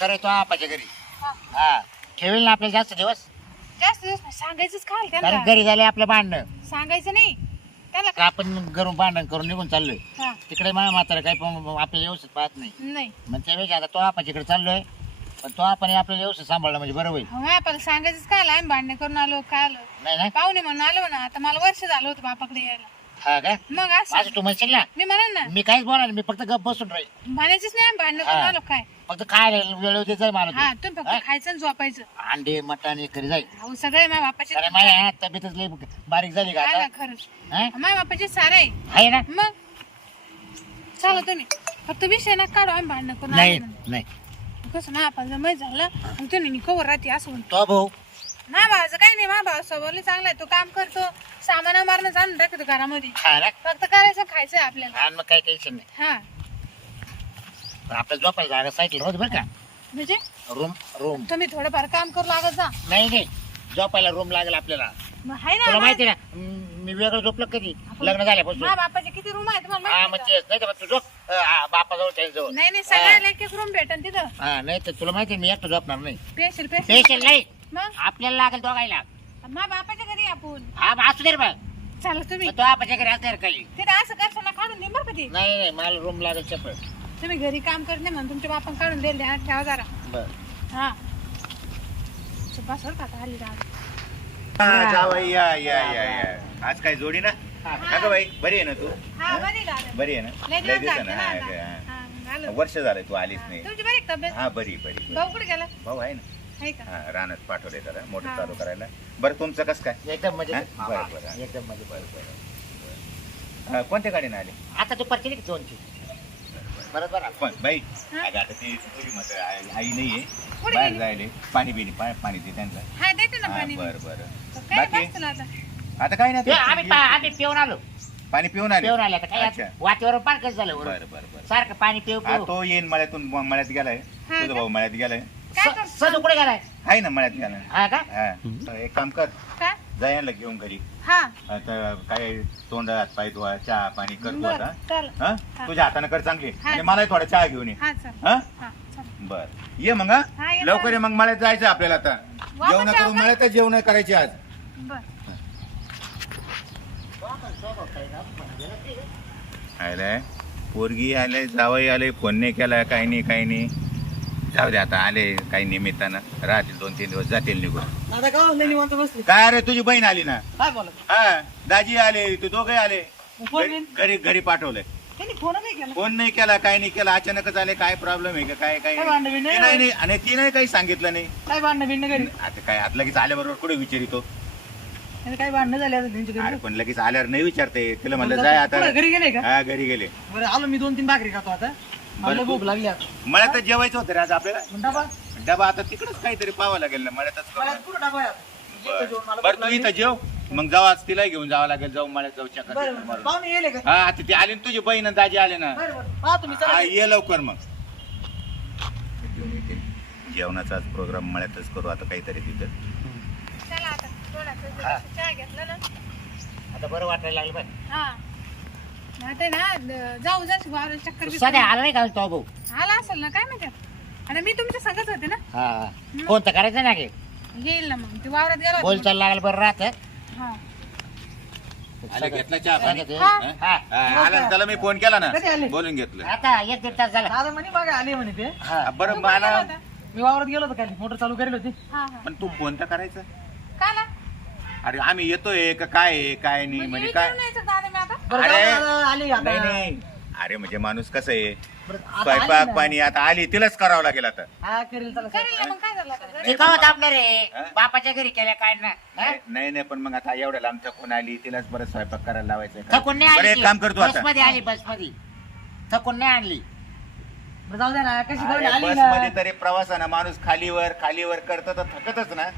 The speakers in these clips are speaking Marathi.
खरं तो आपाच्या घरी. हा. हा ठेवेल ना आपल्याला जास्त दिवस? जास्त दिवस नाही सांगायचंच खाल कारण त्यांना? घरी झाले आपलं भांडणं. सांगायचं नाही. त्याला का आपण घरून भांडण करून निघून चाललोय. हा. तिकडे मला मात्र काही पण आपल्याला व्यवस्थित पाहत नाही. नाही. मग त्यावेळी आता तो आपाच्याकडे चाललोय. पण तो आपण आपल्याला व्यवस्थित सांभाळला म्हणजे बरं होईल. हो आपल्याला सांगायचंच काय आम्ही भांडणे करून आलो काय आलो? नाही ना पाहुणे म्हणून आलो ना. आता मला वर्ष झालं होतं बापाकडे यायला. हा का? मग असं. तू म्हणशील ना? मी म्हणेन ना. मी काहीच बोलणार नाही, मी फक्त गप बसून राहील. म्हणायचंच नाही आम्ही भांडणं करून हा. आलो काय? फक्त काय वेळ होते हा तू. तुम्ही? फक्त खायचं आणि झोपायचं. अंडे मटण हे घरी जाईल अहो सगळे माझ्या बापाचे अरे माझ्या तब्येतच लई बारीक झाली का आता? खरंच. हा? माझ्या बापाचे सारे आहे. आहे ना? मग? चला तुम्ही. फक्त विषय ना काढू आम्ही भांडणं करून नाही आलो. नाही. कसं ना आपण जमाय झालं मग तुम्ही कवर राहते असं म्हणतो. तो भाऊ ना भावाचं काही नाही मा भाव स्वभावले चांगला आहे. तो काम करतो सामान मारणं जाणून टाकतो घरामध्ये. हा ना. फक्त करायचं खायचं आहे आपल्याला. आणि मग काही टेन्शन नाही. हा. पण आपल्याला झोपायला जागा साईडला होती बरं का? म्हणजे? Room room. तुम्ही थोडंफार काम करू लागत जा. नाही नाही. झोपायला रूम लागेल आपल्याला. मग आहे तुला ना माहिती ना म, मी वेगळं झोपलं कधी? लग्न झाल्यापासून. मा बापाचे किती रूम आहे तुम्हाला हा माहिती मग आहे तेच. नाही तर मग तू झोप. अं, बापाजवळ त्यांच्याजवळ? नाही नाही सगळ्याला एक एक रूम भेटन तिथं. हा नाही तर तुला माहिती आहे, मी एकटं झोपणार नाही. पेशल पेशल स्पेशल नाही. मग? आपल्याला लागेल दोघायला. मा बापाच्या घरी आपण? हा मग असू दे रे चला तुम्ही. मग तो आपाच्या घरी असणार काही तिथे असं करताना काढून दे बरं कधी नाही नाही मला रूम लागेल सेपरेट तुम्ही घरी काम करत नाही म्हणून तुमच्या बापान काढून दिले हा, ठेवा जरा. बर. हा. बस बरं का आता हल्ली हा, जावई या या या या. आज काय जोडी ना? का ग बाई बरी आहे ना तू? हा बरी आहे ना? लय लय दिवस दिवस झाले ना ना हा, आता. हा. हा, झालं. वर्ष झालं तू आलीच नाही. तुमची बरी का तब्येत? हा बरी बरी बरी. भाऊ कुठे गेला? भाऊ आहे ना. आहे का हा रानात पाठवले त्याला मोटर हा. चालू करायला बरं तुमचं कसं काय एकदम मजेत हा? बरं, बरं. एकदम मजेत बरं बरं हा, कोणत्या गाडीने आले आता तू परची नाही दोनची बरोबर आहे. पण बाई हा? अगं आता ती तुझी मत आई आई नाहीये कुठे बाहेर गेली? जायले पाणी बिणी पा- पाणी दे त्यांना देते ना हा पाणी बरं बरं काय बाकी? बसतो ना आता आता काय ते नाही आम्ही पा- आम्ही पिऊन आलो पाणी पिऊन आले पिऊन आले आता काय अच्छा. पार कसं झालं वरून? बरं बरं बरं सारखं पाणी पिऊ हा पिऊ तो येईन मळ्यातून मळ्यात गेलाय हा तुझा का? भाऊ मळ्यात गेलाय काय स- करतो? सजू कुठे गेलाय? आहे ना मळ्यात हा का? हा. तर एक काम कर काय? घेऊन घरी. हा. आता काय तोंड हात पाय धुवा चहा पाणी करतो बरं आता. चल हा? हा. तुझ्या हाताने कर चांगली. हा. आणि मलाही थोडा चहा घेऊन ये. हा चल हा? हा चल बर. ये मग हा? हा. लवकर ये मग मळ्यात जायचं आपल्याला आता. वापस जेवण जाऊ करून का? मळ्यातच जेवण करायचे आज. बर. आलाय पोरगी आले जावई आले फोन नाही केला काही नाही काही नाही. जाऊ दे आता आले काही निमित्तानं. राहतील दोन तीन दिवस जातील निघून. दादा का लय निवांत बसले. काय अरे तुझी बहीण आली ना? काय बोलत? हा दाजी आले तू दोघे आले. फोन घरी घरी घरी पाठवलंय. त्यांनी फोन नाही केला. फोन नाही केला काय नाही केला अचानकच आले काय प्रॉब्लेम आहे का काय काय काय भांडण बिंडण? ते नाही नाही आणि ती नाही काही सांगितलं नाही. काय भांडणं बिंड घरी? आता काय आता लगेच आल्याबरोबर कुठे विचारितो? काय भांडणं झाले आता अरे पण लगेच आल्यावर नाही विचारते. तिला म्हणलं जाय आता घरी गेले का? हा घरी गेले. बरं आलो मी दोन तीन भाकरी खातो आता. मला बरं, भूक तू- लागली आता. मला तर जेवायचं होतं रे आज आपल्याला. मग डबा? डबा आता तिकडच काहीतरी पाहावं लागेल ना मळ्यातच. मला कुठं डबा आहे? आता? येतो जेवण, मला बरं भूक तू लागली. इथं जेव. मग जाऊ आज तिला घेऊन जावं लागेल जाऊ मळ्यात जाऊ चक्कर बरं बिक्कर बरं मारून. पाहुणे येले का? हा आता ती आली ना तुझी बहीण आणि दाजी आले ना. बरं बरं. पाहा तुम्ही हा ये लवकर मग. जेवणाचाच प्रोग्राम मळ्यातच करू आता काहीतरी तिथं. चला आता थोडासा. चहा घेतला ना. आता बरं वाटायला लागलं पण हा. आता ना जाऊ वावर चक्कर बिक्कर. सध्या आला नाही का तो भाऊ? आला असेल ना काय माहिती मी तुमच्या संगच होते ना. हा. फोन तर करायचं ना गे? येईल ना मग. ते वावरात गेला बोल चाल लागलं बरं राहत. हा. आले घेतला चहा पाणी? हा. हा. हा, आला ना, त्याला मी फोन केला कधी ना आले? बोलून घेतलं. आता एक दीड तास झाला. दादा म्हणे बघा आले म्हणे ते. हा. बरं तू कुठे गेला मला होता? मी वावरात गेलो होतो खाली मोटर चालू करेल होती. हा हा. पण तू फोन तर करायचं. का ना अरे आम्ही येतोय का काय आहे, काय नाही म्हणजे म्हणजे काय? विचारून यायचं दादा मी आता बरं अरे. जाऊ दे, दादा, आली आता नाही नाही. अरे म्हणजे माणूस कसं आहे? बरं, आता आली स्वयंपाक ना. पाणी आता आली तिलाच करावं लागेल आता. हा करेल चला करेल ना मग काय झालं आता? रे? बापाच्या घरी केल्या काय ना. हा? नाही नाही नाही, पण मग आता एवढ्या लांब थकून आली तिलाच बरं स्वयंपाक करायला लावायचं थकून नाही बरं आली एक काम करतो बस आता. मध्ये आली बसमध्ये थकून नाही आणली. बरं, जाऊ दे ना कशी आली बस ना. मध्ये तरी प्रवासानं माणूस खालीवर खालीवर करत तर थकतच ना.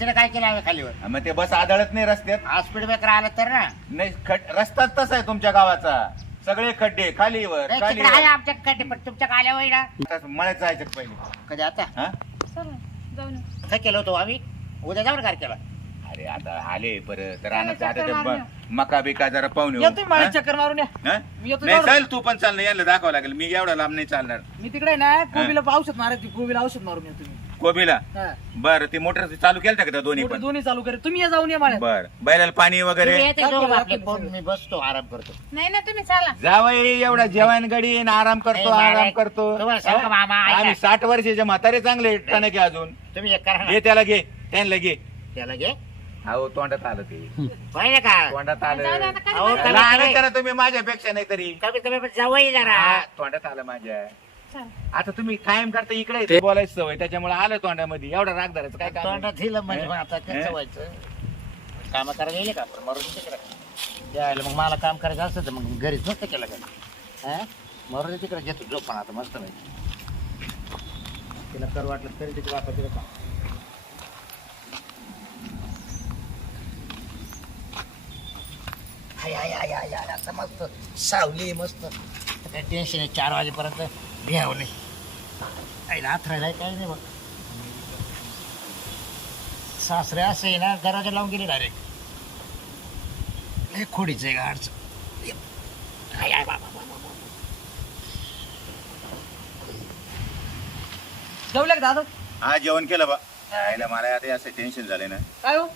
तिने काय केलं आहे खालीवर? मग ते बस आदळत नाही रस्त्यात. हा स्पीड ब्रेकर आलं तर ना. नाही खड रस्ताच तसा आहे तुमच्या गावाचा. सगळे खड्डे खालीवर नाही, तिकडे आहे खालीवर आमच्या कडे पण तुमच्या आल्या ना. आता मळ्यात जायचं पहिले? कधी आता? हा? चला जाऊन येऊ. काय केलं होतं आम्ही? उद्या जाऊन काय केलं अरे आता आले परत रानात चक्कर आता ते मारून ब- मका बिका जरा मला हा? चक्कर मारून या. हा? मी येतो नाही जवळ. चाल तू पण चाल ना यायला दाखवावं लागेल. मी एवढा लांब नाही चालणार. मी तिकडे आहे ना कोबीला औषध मारायची कोबीला औषध मारून या तुम्ही कोबीला? हा. बर ती मोटर चालू केलं का त्या दोन्ही मोटर पण? दोन्ही चालू करे तुम्ही या जाऊन या माळ्यात. बर. बैलाला पाणी वगैरे? तुम्ही येते दाखवा, दोघं दाखवा आपले ना फोन सगळं. मी बसतो आराम करतो. नाही ना तुम्ही चला. जावई एवढा जेवण गडी आणि आराम करतो बाळा, आराम करतो. तुम्हाला सांगू का मामा, ऐका. आम्ही साठ वर्षाचे म्हातारे चांगले टणके अजून. तुम्ही एक करा घे ना त्याला घे. त्यांना घे. त्याला घे. अहो तोंडात आलं ते. पाहिजे का? तोंडात जाऊ दे आलं आता कधी अहो, बरं. कमी- लहान कमी- करा तुम्ही माझ्यापेक्षा नाही तरी कमी कमी पण जावई जरा. हा, तोंडात आलं माझ्या. आता तुम्ही कायम करता इकडे ते बोलायचं सवय त्याच्यामुळे आलं तोंडामध्ये. एवढा राग धरायचं काय काम आहे? तोंडात दिलं म्हणजे? मग आता हे? कसं व्हायचं? काम करायला येईल का आपण? मरून तिकडे. द्यायला मग मला काम करायचं असतं तर मग घरीच नसतं केलं का? हा? मरून दे तिकडे घेतो झोप पण आता मस्त नाही तिला कर वाटलं तरी तिकडे आता तिकडे काम हाय हाय हाय हाय हाय आता मस्त सावली मस्त. टेन्शन आहे चार वाजेपर्यंत. नाही आईला राहिलाय काही नाही बघ सासरे असे आहे ना दरवाजा लावून गेले डायरेक्ट लय खोडीच आहे गाडचं हाय हाय बाबा बाबा जेवले का दादा हा जेवण केलं बा आईला मला आता असं टेन्शन झालंय ना काय हो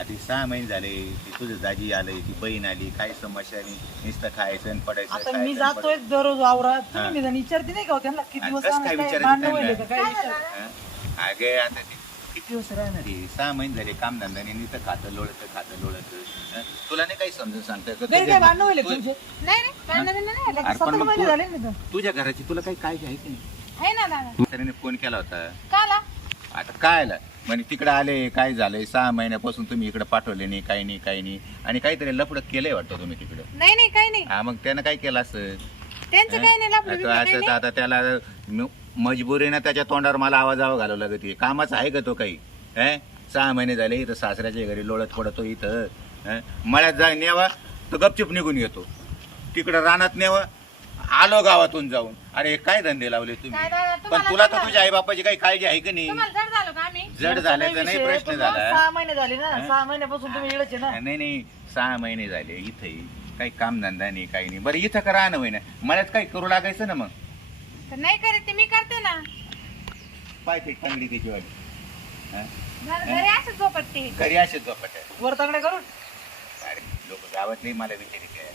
आता सहा महिने झाले ती तुझं दाजी आले ती बहीण आली काय समस्या नाही नुसतं खायचं आणि पडायचं आता मी जातोय. दररोज वावरात हा. तुम्ही निदान विचारते नाही का हो त्यांना किती दिवस कसं राहणार, काय काय विचारायचं भांडणं त्यांना? होईल का काय विचार हा? अगे आता ते किती दिवस राहणार आहे? सहा महिने झाले काम धंद्याने नुसतं खातं लोळत खातं लोळत हं? तुला नाही काही समजून सांगता का घरी काय तुझ्या- भांडणं होईल तू- तुमचे नाही रे भांडणं बिंडणं नाही अरे पण सतरा मग महिने तू- झाले ना तुझ्या घराची तुला काही काळजी आहे की नाही आहे ना दादा म्हातारीने फोन केला होता आता काय आला? म्हणजे तिकडे आले काय झालंय? सहा महिन्यापासून तुम्ही इकडे पाठवले नाही काही नाही काही नाही. आणि काहीतरी लफडं केलंय वाटतं तुम्ही तिकडे. नाही नाही काही नाही. हा मग त्यानं काय केलं असं? त्यांचं काही नाही लफडं बिफडं काही असं नाही. आता त्याला म- मजबुरीनं त्याच्या तोंडावर मला आवाज आवा घालावं लागत कामाचं आहे का तो काही? हे? सहा महिने झाले इथं सासऱ्याच्या घरी लोळत पडतो इथं. हं? मळ्यात जाय नेवा तर गपचिप निघून येतो. तिकडं रानात नेवा आलो गावातून जाऊन. अरे काय धंदे लावले तुम्ही? काय दादा, पण तुम्हाला तुला तर तुझ्या आई बापाची काही काळजी आहे का नाही? तुम्हाला जड झालं का आम्ही? जड झाल्याचा नाही प्रश्न झाला. सहा महिने झाले ना. सहा महिन्यापासून तुम्ही ना. नाही नाही. सहा महिने झाले इथे. काही कामधंदा नाही काही नाही. बरं इथं का राहणं होईना मळ्यात काही करू लागायचं ना मग? तर नाही करीत ते मी करते ना. पाय ते चांगली त्याची वाली. हं? घर- घरी असं झोपत ते. घरी असेच झोपट आहे. वर तगडे करून. अरे लोक गावातले मला विचारित आहे.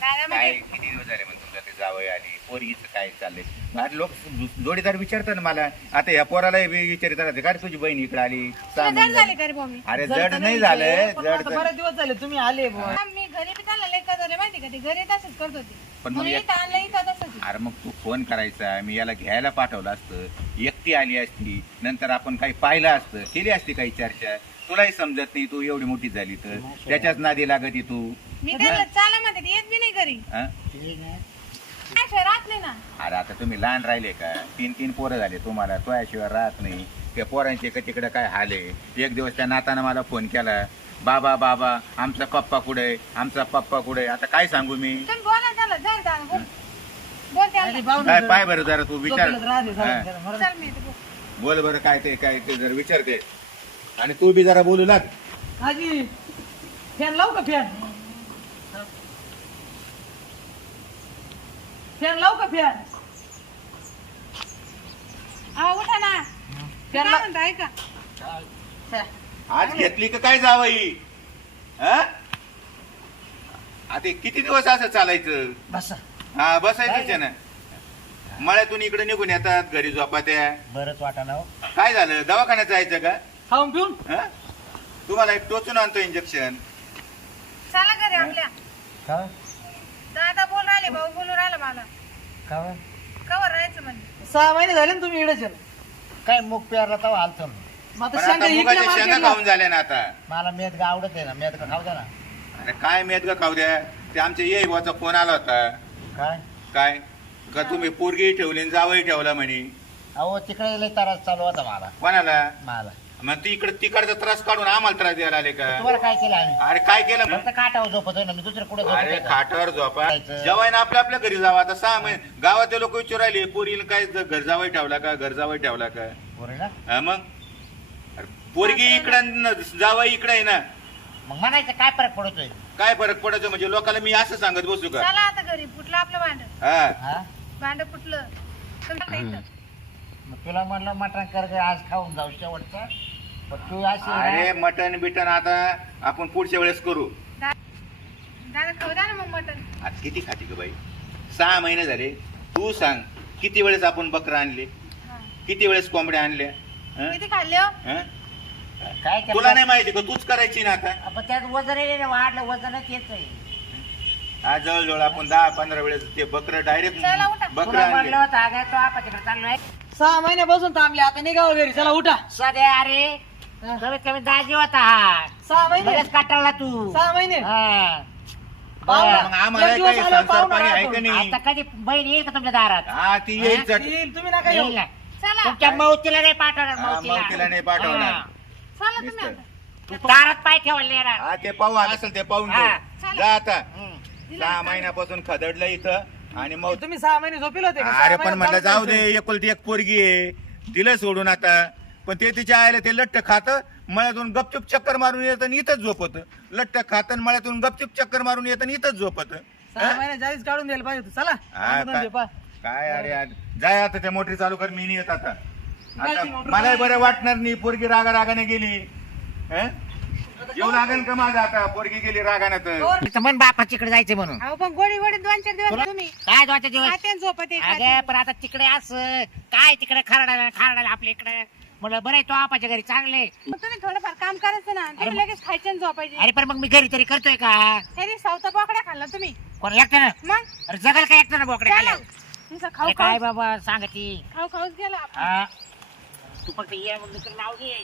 दादा काय म्हणजे किती दिवस झाले म्हणून तुमच्या ते जावई आली? पोरीचं काय चाललंय? अरे लोक जोडीदार विचारतात ना मला. आता या पोराला विचारित राहते. काय रे तुझी बहीण इकडे आली. सहा तुला महिने जड झाली झाले. का रे भाऊ मी अरे जड नाही झालं जड तर- बरेच दिवस झाले तुम्ही आले बुवा. मी घरी बी त्याला लेखा झाले माहिती का? ते घरी तसंच करत होते. पण मग म्हणून एक- इथं आणलं इथं तसंच अरे मग तू फोन करायचा. मी याला घ्यायला पाठवलं असतं. एकटी आली असती. नंतर आपण काही पाहिलं असतं. केली असती काही चर्चा? तुलाही समजत नाही तू एवढी मोठी झाली तर. त्याच्याच नादी लागत तू. मी त्यांना चाला म्हणते ते येत बी नाही घरी. हं? काय नाही ना. अरे आता तुम्ही लहान राहिले का? तीन तीन पोरं झाले तुम्हाला. तोयाशिवाय राहत नाही. त्या पोरांचे का तिकडे काय हाले एक दिवस त्या नातानं मला फोन केला. बाबा बाबा आमचा पप्पा कुठे? आमचा पप्पा कुठे? आता काय सांगू मी? तुम्ही बोला त्याला जड दादा बोल बोल आणि त्याला पाहुणे काय पाय बरं जरा तू विचार. हं. चल मी बोल. बोल बरं काय ते काय ते जर विचारते. आणि तू बी जरा बोलू लाग. आजी फॅन लावू का फॅन फॅन लावू का फॅन अहो, उठा ना. फॅन काय लाव म्हणता ऐका. आज घेतली का काय जावई? हं? आता किती दिवस असं चालायचं? बसा. हा बसायचं ना. मळ्यातून इकडे निघून येतात घरी झोपात्या. बरंच वाटा ना हो. काय झालं? दवाखान्यात जायचं का? खाऊन पिऊन. हं? तुम्हाला एक टोचून आणतो इंजेक्शन चला घरी आपल्या. का? दादा बोल राहिले भाऊ बोलू राहिला मला. का? कवर राहायचं म्हणजे सहा महिने झाले ना तुम्ही इकडेच आहे. काय ना. मग आता पण शेंगा आता इकल्या मुगाच्या शेंगा मार्केटला. खाऊन झाल्या ना आता. मला मेदगा आवडत आहे ना मेदगा खाऊ द्या ना. अरे काय मेद ग खाऊ द्या? ते आमच्या ये बुवाचा फोन आला होता. काय? काय? का तुम्ही पोरगी ठेवली आणि जावई ठेवला म्हणे? अहो तिकडे लय त्रास चालू होता मला. कोणाला? मला. मग ती इकडे तिकडचा त्रास काढून आम्हाला त्रास द्यायला आले का? तुम्हाला काय केलं आम्ही? अरे काय केलं? फक्त काटावर झोपतोय ना मी दुसरं कुठे अरे खाटावर झोपा. जायचं. जेवायला आपल्या आपल्या घरी जावा आता सहा महिने गावातले लोक विचारू राहिले पोरीला काय घर जावई ठेवला का घर जावई ठेवला का? ना? हा मग? अरे पोरगी इकडं न- जावई इकडे आहे ना. मग म्हणायचं काय फरक पडतोय? काय फरक पडायचं म्हणजे लोकांना मी असं सांगत बसू का? चला आता घरी फुटलं आपलं भांड. हा. हा? भांड फुटलं. तुमच्या इथं. मग तुला म्हणलं मटण कर गं, आज खाऊन जाऊ शेवटचं. पण तू अशी अरे आहे मटन बिटन आता आपण पुढच्या वेळेस करू. दा- दादा खाऊ द्या ना मग आज किती खाती ग बाई? सहा महिने झाले. तू सांग किती वेळेस आपण बकरा आणले. किती वेळेस कोंबड्या आणल्या? हं? किती खाल्ले हो? हं? ना. काय केलं? तुला नाही माहिती का तूच करायची ना आता. आपण त्यात वजन आहे ना, वाढलं वजनच येत आहे आज जवळजवळ आपण दहा पंधरा वेळेस ते बकर डायरेक्ट चला उठा. बकर तुला आणले. होतं अगं तो आपण तिकडे चाललोय. सहा महिन्यापासून थांबले आता निघावं घरी. चला उठा. सध्या अरे कमीत कमी दाजी होता हा सहा महिने काटाळला तू सहा महिने हा. पाहुणा. मग आम्हाला एक दिवस काही आल्यावर संसार पाहुणा पाणी आहे राहतो. का नाही आता कधी बहीण येईल का तुमच्या दारात हा ती येईल चट येईल, तुम्ही नका येऊ येईल ना. चला तुमच्या मौतीला नाही पाठवणार हा, मौतीला नाही पाठवणार. हा. चला तुम्ही नुसतं. आता तू दारात पाय ठेवायला येणार हा ते पाहू असेल ते पाहून हा. जा आता. सहा महिन्यापासून खदडलं इथं आणि मग तुम्ही सहा महिने झोपेल होते का? सहा अरे पण महिन्यात म्हणलं जाऊ दे. एकुलती एक पोरगी आहे दिलं सोडून आता पण ते तिच्या आईला ते लट्ट खात मळ्यातून गपचूप चक्कर मारून येतं आणि इथंच झोपत. लट्ट खात आणि मळ्यातून गपचूप चक्कर मारून येतं आणि इथंच झोपत. सहा काढून द्यायला पाहिजे होतं. चला हा, आता काय- अरे यार. जाय आता त्या मोटरी चालू कर मी नाही येत आता. काय आता ती मोटर मला? बरं वाटणार नाही पोरगी रागा रागाने गेली. हं? येऊ लागेल का माझं आता? पोरगी गेली रागाने तर. इथं म्हण बापाच्याकडे जायचं म्हणून. अहो पण गोडी गोडी दोन चार दिवस तुम्ही. काय दोनच्या दिवस? झोपत अगं पण आता तिकडे असं. काय तिकडे खरडायला खरडायला आपल्या इकडे? म्हणलं बरं आहे तो आपाच्या घरी चांगले. तुम्ही थोडंफार काम करायचं ना तुम्ही लगेच खायचे आणि झोपायचे. अरे पण मग मी घरी तरी करतोय का? तरी सावता बोकड्या खाल्ला तुम्ही. कोण एकट्यानं? मग? अरे जगल का एकट्यानं बोकडे चला. तुमचं खाऊ अरे काय खाऊ बाबा सांगती खाऊ खाऊच गेला आपण. हा. तू फक्त ये मग तुला नाव घे